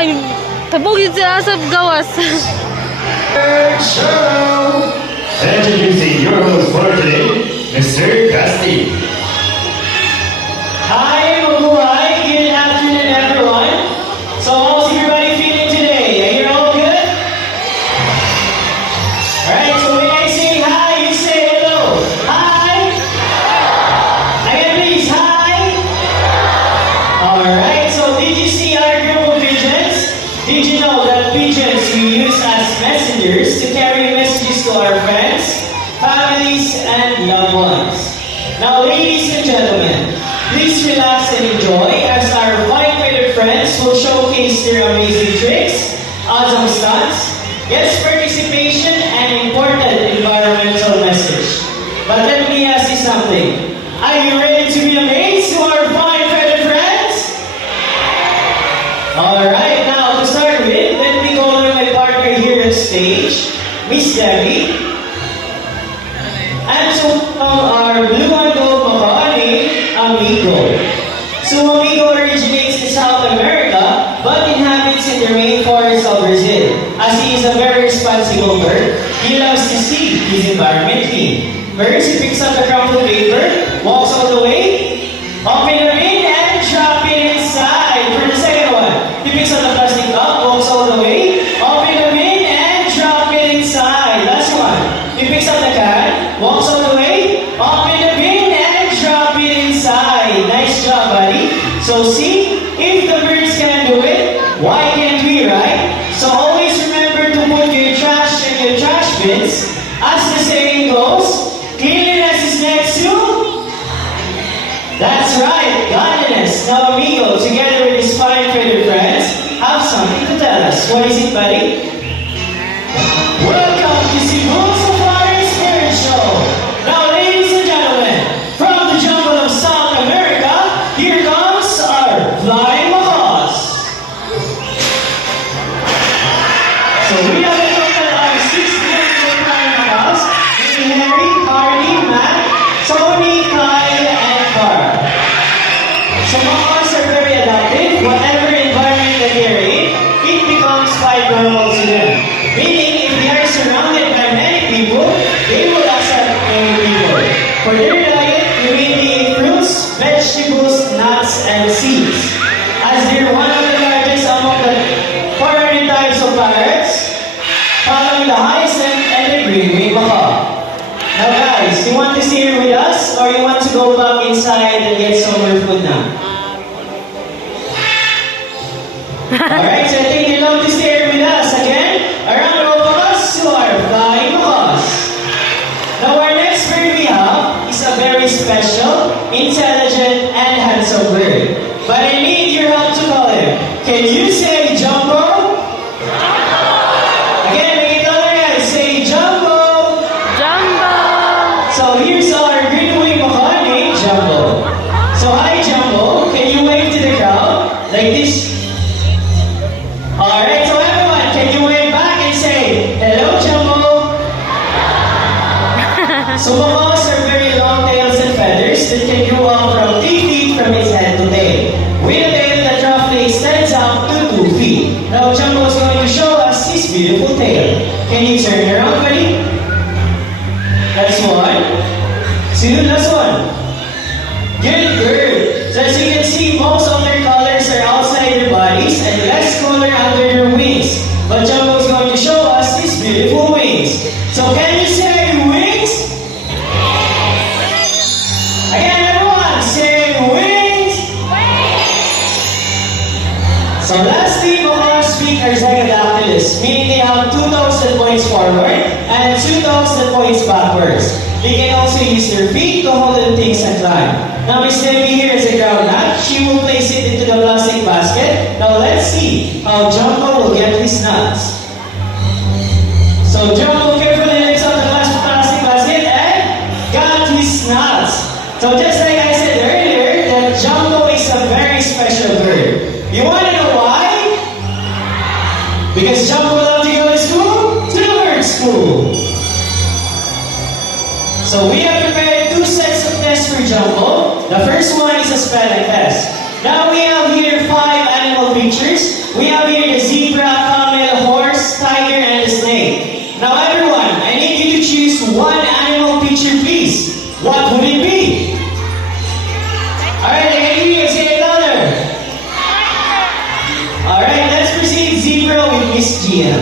Ay, tabog yun sila sa gawas. Show! Introducing your host for today, Mr. Gusty. Hi, mabuhay. Good afternoon, everyone. So, how's everybody feeling today? Are you all good? Alright, so when I say hi, you say hello. Hi. Again, please, hi. Alright, so did you see our group of pigeons? Did you know that pigeons we use as messengers to carry messages to our friends, families, and loved ones? Now, ladies and gentlemen, please relax and enjoy as our five-footed friends will showcase their amazing tricks, awesome stunts, guest participation, and important environmental message. But let me ask you something. Are you ready to be amazed to our five-footed friends? Alright, now to start with, let me call on my partner here on stage, Miss Debbie. And to our blue and gold macaw named Amigo. So Amigo originates in South America but inhabits in the rainforest of Brazil. As he is a very responsible bird, he loves to see his environment clean. First, he picks up the crumpled paper, walks all the way, open the bin, and drop it inside. For the second one, he picks up the plastic cup, walks all the way, open the bin, and drop it inside. Last one, he picks up the can, walks all the way, open the bin, and drop it inside. Nice job, buddy. So see, if the birds can do it, why can't we, right? So always remember to put your trash in your trash bins. As the saying goes, cleanliness is next to... That's right, godliness. Now, Amigo, together with his fine-footed friends, have something to tell us. What is it, buddy? Welcome to Cebu's Safari Spirit Show. Now, ladies and gentlemen, from the jungle of South America, here comes our flying macaws. So we have a total of 6 beautiful flying macaws, named Harry, Hardy, Matt, Tony, Kyle, and Carl. So macaws are very adaptive. Whatever environment that they're in, it becomes quite normal to them. Meaning, if they are surrounded by many people, they will accept many people. For their diet, they mainly eat fruits, vegetables, nuts, and seeds. As they're one of the largest among the 400 types of parrots, following the hyacinth and the green-winged macaw. Now guys, you want to stay here with us, or you want to go back inside and get some more food now? Alright, so I think you love to stay here with us again. A round of applause to our flying macaws. Now our next bird we have is a very special, intelligent, and handsome bird. But I need your help to call him. Can you say Jumbo? Again, make it other guys. Say Jumbo. Jumbo! So here's our green-winged macaw named Jumbo. So hi Jumbo, can you wave to the crowd? Like this. Alright, so everyone, can you wave back and say, hello Jumbo? So macaws are very long tails and feathers that can grow up from 3 feet from its head to tail, with a tail that roughly extends out to 2 feet. Now Jumbo is going to show us his beautiful tail. Can you turn around, buddy? That's 1, 2, last one. Good bird. So as you can see, most of their colors are outside their bodies and less color under their wings. But Jumbo is going to show us his beautiful wings. So can you say wings? Again, everyone, say wings. So lastly, macaws speak are zygodactylous, meaning they have 2,000 points forward and 2,000 points backwards. They can also use their feet to hold on things and climb. Now Miss Debbie here is a ground nut. She will place it into the plastic basket. Now let's see how Jumbo will get his nuts. So Jumbo carefully lifts up the plastic basket and got his nuts. So just like I said earlier, that Jumbo is a very special bird. You want to know why? Because Jumbo loves to go to school? To the bird school. So we have prepared 2 sets of tests for Jumbo. The first one is a spelling test. Now we have here 5 animal pictures. we have here the zebra, camel, horse, tiger, and the snake. Now everyone, I need you to choose one animal picture, please. What would it be? Alright, I can hear you. Say it louder. Alright, let's proceed. Zebra with Miss Gia.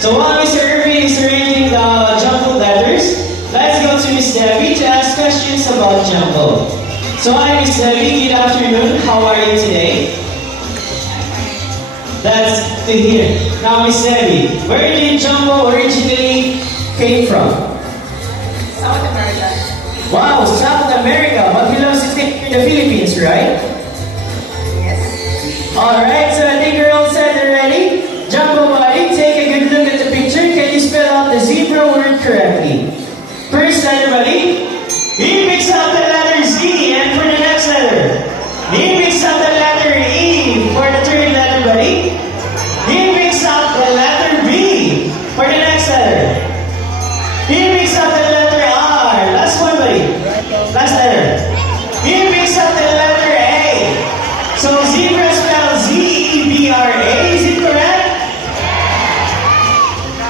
So while Mr. Irving is arranging the jumbled letters, let's go to Miss Debbie to ask questions about Jumbo. So hi Miss Debbie, good afternoon. How are you today? That's to hear. Now Miss Debbie, where did Jumbo originally came from? South America. Wow, South America, but belongs to the Philippines, right? Yes. Alright, so I think you're all set already. Jumbo buddy, take a good look at the picture. Can you spell out the zebra word correctly? First letter buddy, he picks up the letter Z, and for the next letter, he picks up the letter E. For the third letter buddy, he picks up the letter B. For the next letter, he picks up the letter R. Last one buddy, last letter, he picks up the letter A. So zebra spells Z-E-B-R-A, is it correct?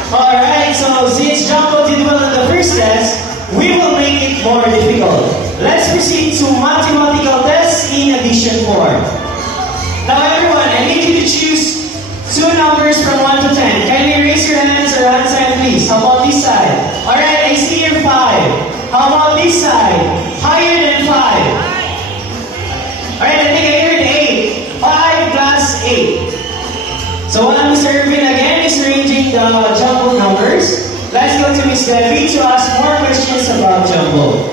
Alright, so since Jumbo did well in the first test, we will make it more difficult. Let's proceed to mathematical tests in addition form. Now everyone, I need you to choose two numbers from 1 to 10. Can you raise your hands or hand sign please? How about this side? Alright, I see here 5. How about this side? Higher than 5. Alright, I think I heard 8. 5 plus 8. So while Mr. Irvin again is arranging the jumbo numbers, let's go to Miss Debbie to ask more questions about Jumbo.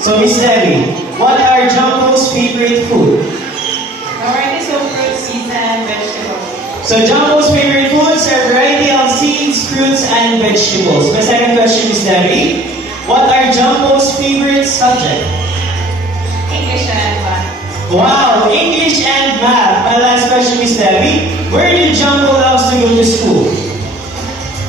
So Miss Debbie, what are Jumbo's favorite food? Variety of fruits, seeds, and vegetables. So Jumbo's favorite foods are variety of seeds, fruits, and vegetables. My second question, Miss Debbie, what are Jumbo's favorite subject? English and math. Wow, English and math. My last question, Miss Debbie, where did Jumbo loves to go to school?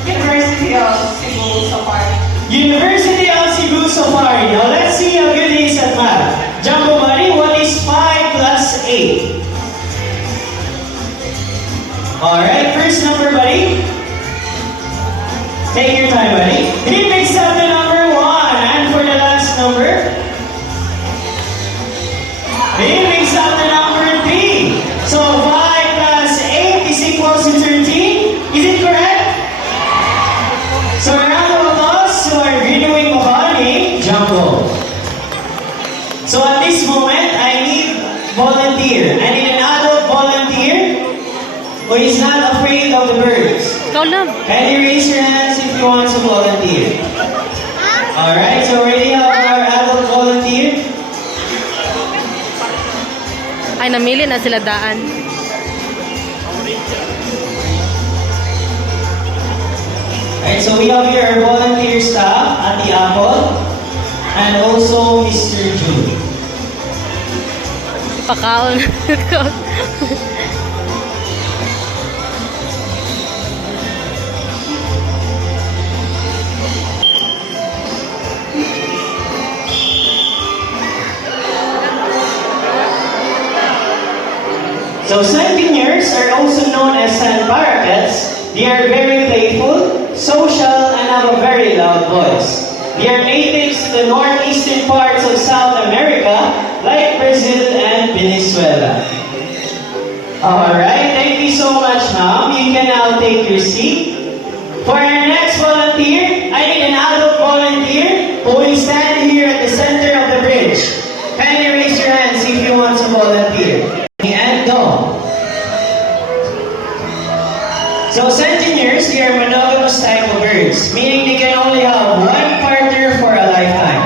University of Cebu Safari. University of Cebu Safari. Now let's see how good he is at math. Jumbo buddy, what is 5 plus 8? Alright, first number buddy. Take your time buddy. He picks up the number 1. And for the last number, he picks up the number 3. So 5 plus 8 is equals to 13. Is it correct? So a round of applause to our renewing Mahani, Jumbo. So at this moment, I need volunteer. I need an adult volunteer who is not afraid of the birds. Ikaw lang. Can you raise your hands if you want to volunteer? Alright, so already have our adult volunteer. Ay, namili na sila daan. Alright, so we have here our volunteer staff at the Apple and also Mr. June. Pakaon. So Sentinels are also known as sand parakeets. They are very playful, social, and have a very loud voice. They are natives to the northeastern parts of South America, like Brazil and Venezuela. Alright, thank you so much, ma'am. You can now take your seat. For our next volunteer, I need an adult volunteer who will stand here at the center of the bridge. Kindly raise your hands if you want to volunteer. And go. So Sentinels, they are monogamous type of birds, meaning they can only have one partner for a lifetime.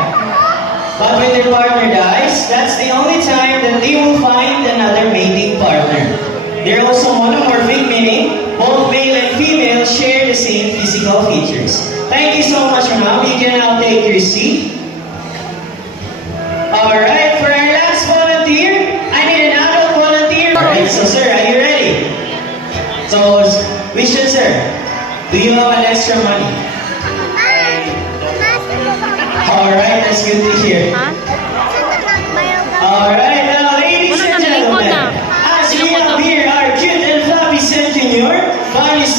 But when their partner dies, that's the only time that they will find another mating partner. They're also monomorphic, meaning both male and female share the same physical features. Thank you so much, ma'am. You can now take your seat. Alright, for our last volunteer, I need an adult volunteer. Alright, so sir, are you ready? So, Vision sir, do you have an extra money? Alright, that's good to hear. Ha? Alright, now ladies and gentlemen, as we have here our cute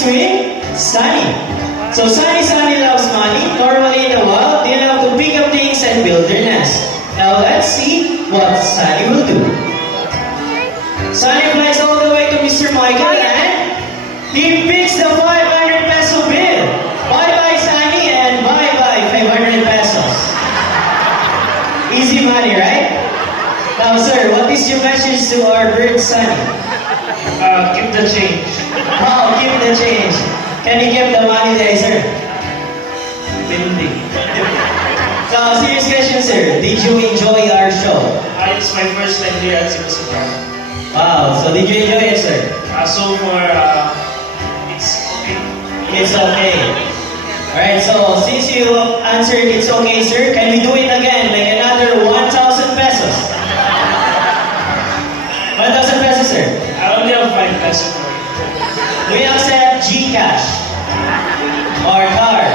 with Sunny. So Sunny loves money. Normally in the wild, they love to pick up things and build their nest. Now let's see what Sunny will do. Sunny flies all the way to Mr. Michael and he picks the 500 peso bill. Bye-bye Sunny and bye-bye 500 pesos. Easy money, right? Now sir, what is your message to our bird Sunny? Keep the change. Oh, keep the change. Can you give the money there, sir? Hindi. So, serious question, sir. Did you enjoy our show? It's my first time here at Cebu City. Wow, so did you enjoy it, sir? So far, it's okay. It's okay. Alright, so since you answered it's okay, sir, can we do it again? Like another 1,000 pesos? 1,000 pesos, sir? I only have 5 pesos for it. We accept GCash or card.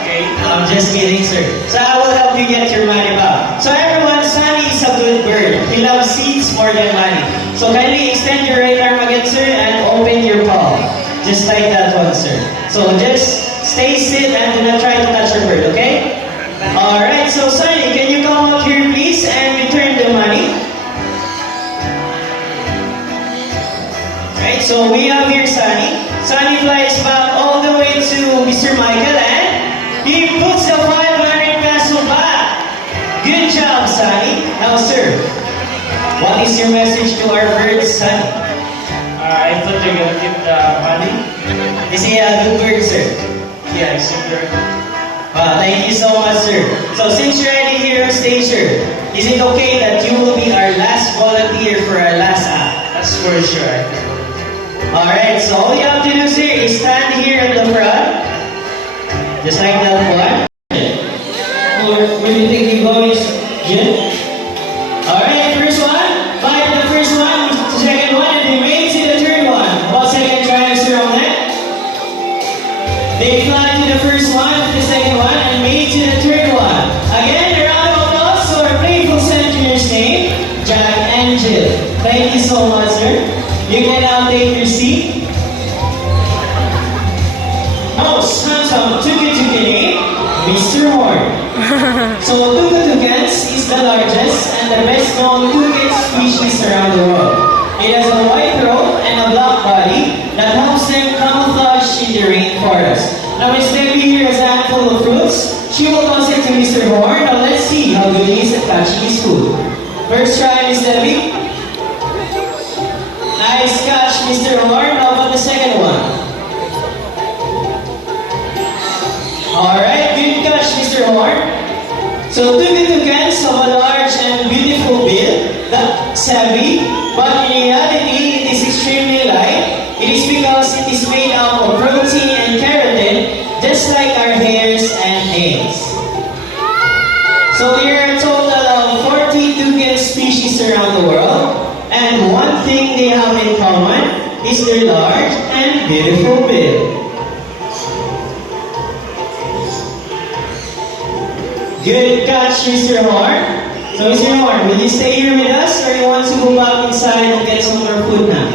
Okay. I'm just kidding, sir. So I will help you get your money back. So everyone, Sunny is a good bird. He loves seeds more than money. So kindly extend your right arm again, sir, and open your palm. Just like that one, sir. So just stay still and do not try to touch your bird, okay? Alright, so Sunny, can you come up here, please, and return the money? Right, so we have here Sunny. Sunny flies back all the way to Mr. Michael and he puts the 500 peso back. Good job, Sunny. Now, sir, what is your message to our bird, Sunny? I thought you're gonna keep the money. Is he a good bird, sir? Yeah, it's super. Thank you so much, sir. So since you're already here on stage, sir, is it okay that you will be our last volunteer for our last act? That's for sure. I think. Alright, so all you have to do, sir, is stand here in the front. Just like that one. Or will you think you boys good? Alright, first one. Bye to the first one, second one, and they made to the third one. About second try, sir, on that. They fly to the first one, to the second one, and made to the third one. Again, a round of applause to our playful senators name, Jack and Jill. Thank you so much, sir. You can now take your seat. Most handsome Tuki-Tukini, Mr. Horn. So Tuka-Tukans is the largest and the best known toucan species around the world. It has a white throat and a black body that helps them camouflage in the rainforest. Now Miss Debbie here has a handful of fruits. She will toss it to Mr. Horn. Now let's see how good he is at catching his food. First try, Miss Debbie. Nice catch, Mr. Horn. How about the second one? Alright, good catch, Mr. Horn. So, Tuki-Tukans have a large and beautiful bill that's heavy, but in reality, it is extremely light. It is because it is made up of protein and keratin, just like our hairs and nails. So, there are a total of 40 toucan species around the world. And one thing they have in common is their large and beautiful bill. Good catch, Mr. Horn. So, Mr. Horn, will you stay here with us or you want to go back inside and get some more food now?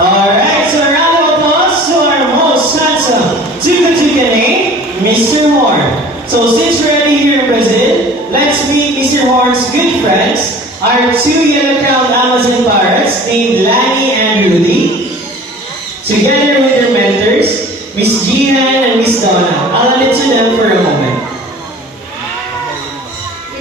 Alright, so a round of applause to our most handsome Tuka-Tukane, Mr. Horn. So since we're already here in Brazil, let's meet Mr. Horn's good friends, our two yellow-crowned Amazon parrots named Lani and Rudy, together with their mentors, Miss Jihan and Miss Donna. I'll hand it to them for a moment.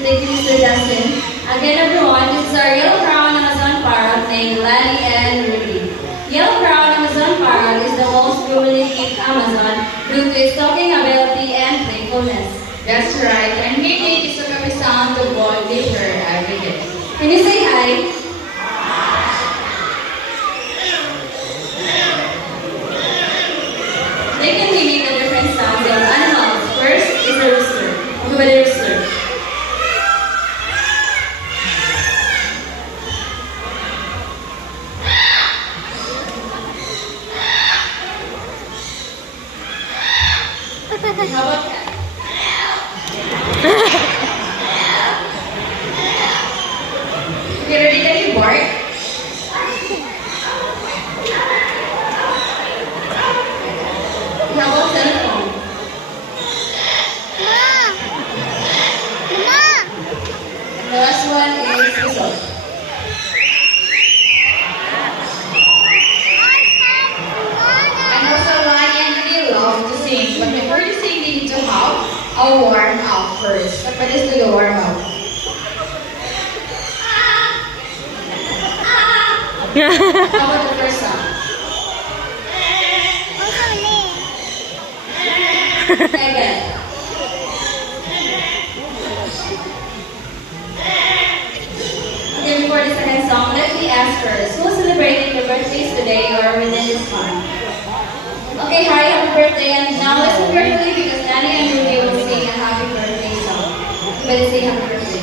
Thank you, Mr. Justin. Again, everyone, this is our yellow-crowned Amazon parrot named Lani and Rudy. Yellow-crowned Amazon parrot is the most prolific Amazon due to its talking ability and playfulness. That's right. And he makes the kami sound to ball deeper every day. Can you say hi? They can mimic the different sounds of animals. First is the rooster. Go by the rooster. How about that? Okay, ready? Can you bark? warm up first. So, please do your warm up. How about the first song? Again. Okay, before the second song, let me ask first, who's celebrating the birthdays today or within this month? Okay, hi, happy birthday, and now listen carefully because Nanny and Ruby will sing a happy birthday song. Everybody say happy birthday.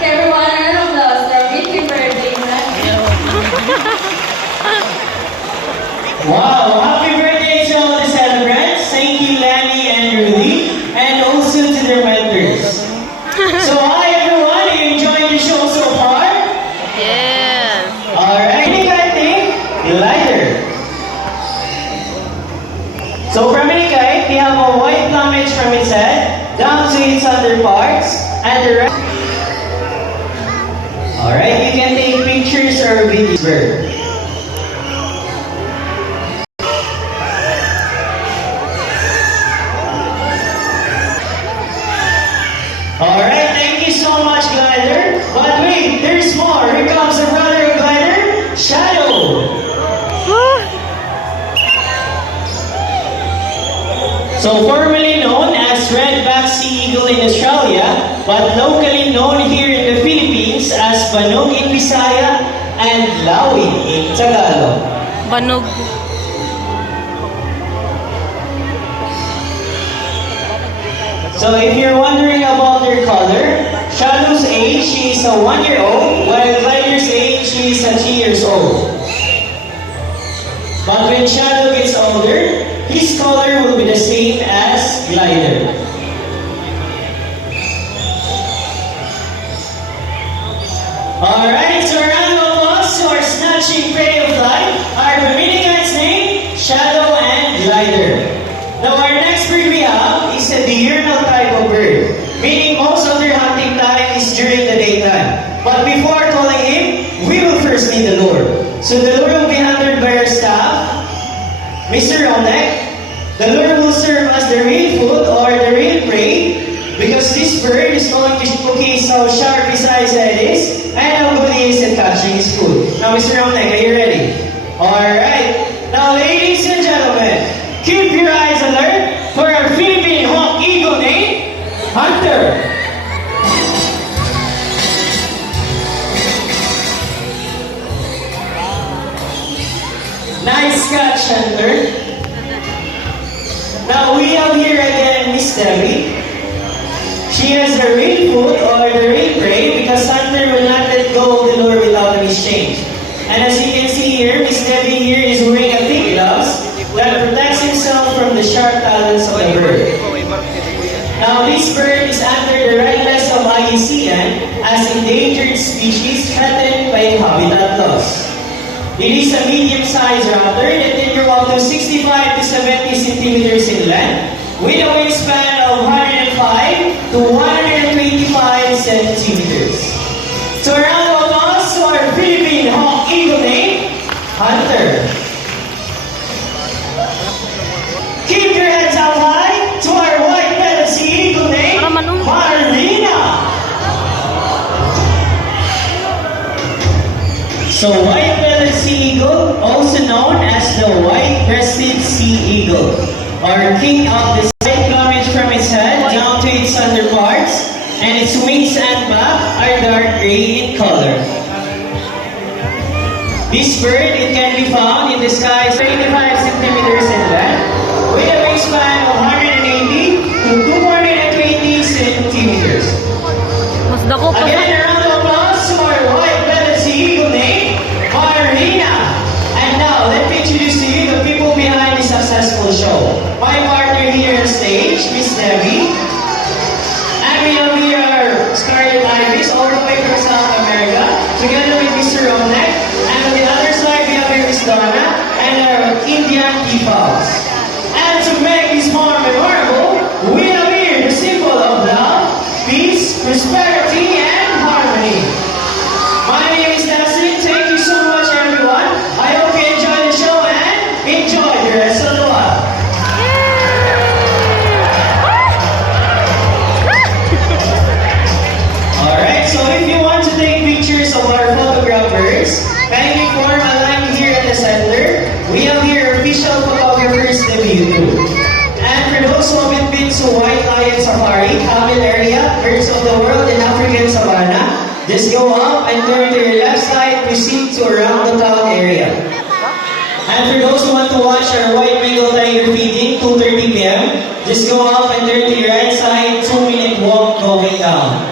Okay, everyone, round of applause for our happy birthday, Nanny. Wow, happy birthday to all the celebrants. Thank you, Lanny and Rudy, and also to their mentors. So, hi everyone, are you enjoying the show so far? Yes. Alright, Minikite, lighter. So, from Minikite, we have a white plumage from its head, down to its other parts, and the rest. Alright, you can take pictures or videos. Alright, thank you so much, Glider. But wait, there's more. Here comes the brother of Glider, Shadow. So formerly known as Redback Sea Eagle in Australia, but locally known here in the Philippines as Banog in Bisaya and Lawi in Tagalog. Banog. So if you're wondering about their color, Shadow's age, she is a 1-year-old, while Glider's age, she is a 3 years old. But when Shadow gets older, his color will be the same as Glider. Alright, so a round of applause to our snatching prey of life, our Dominicans name, Shadow and Glider. Now our next bird we have is a diurnal type of bird, meaning most of their hunting time is during the daytime. But before calling him, we will first need the lure. So the lure will be handled by our staff, Mr. Romnek. The lure will serve as the real food or the real prey, because this bird is going to showcase how sharp his eyesight is and how good he is at catching his food. Now, Mr. Romnek, are you ready? Alright. Now, ladies and gentlemen, keep your eyes alert for our Philippine hawk eagle named Hunter. Nice catch, Hunter. Now we have here again Miss Debbie. She has the real food or the real prey because Hunter will not let go of the lure without an exchange. And as you can see here, Miss Debbie here is wearing a thick gloves that protects himself from the sharp talons of the bird. Now this bird is under the red list of IUCN as endangered species threatened by habitat loss. It is a medium-sized raptor that can grow up to 65 to 70 centimeters in length with a wingspan of 105 to 125 centimeters. So a round of applause to our Philippine hawk eagle named Hunter. Keep your heads up high to our white-bellied sea eagle named Marlena. So white-bellied sea eagle, also known as the white-breasted sea eagle, or king of the side plumage from its head down to its underparts, and its wings and back are dark gray in color. This bird, it can be found in the skies 25 centimeters in length, with a wingspan of 180 to 220 centimeters. Mas dako pa. Again, a round of applause to our white-bellied sea eagle named Marlena. And now, let me introduce to you the people behind this successful show. My partner here Miss Donna, and our Indian peepals. And to make this more memorable, we have here the symbol of love, peace, prosperity, and harmony. My name is Nassim. Thank you so much, everyone. I hope you enjoy the show and enjoy the rest of the while. Alright, so if you want to take pictures of our photographers, kindly form a line here at the center. We have here official photographers debut too. And for those who haven't been to White Lion Safari, Camel area, Birds of the World, and African Savannah, just go up and turn to your left side, proceed to around the town area. And for those who want to watch our white Bengal tiger feeding, 2:30 p.m., just go up and turn to your right side, 2-minute walk going down.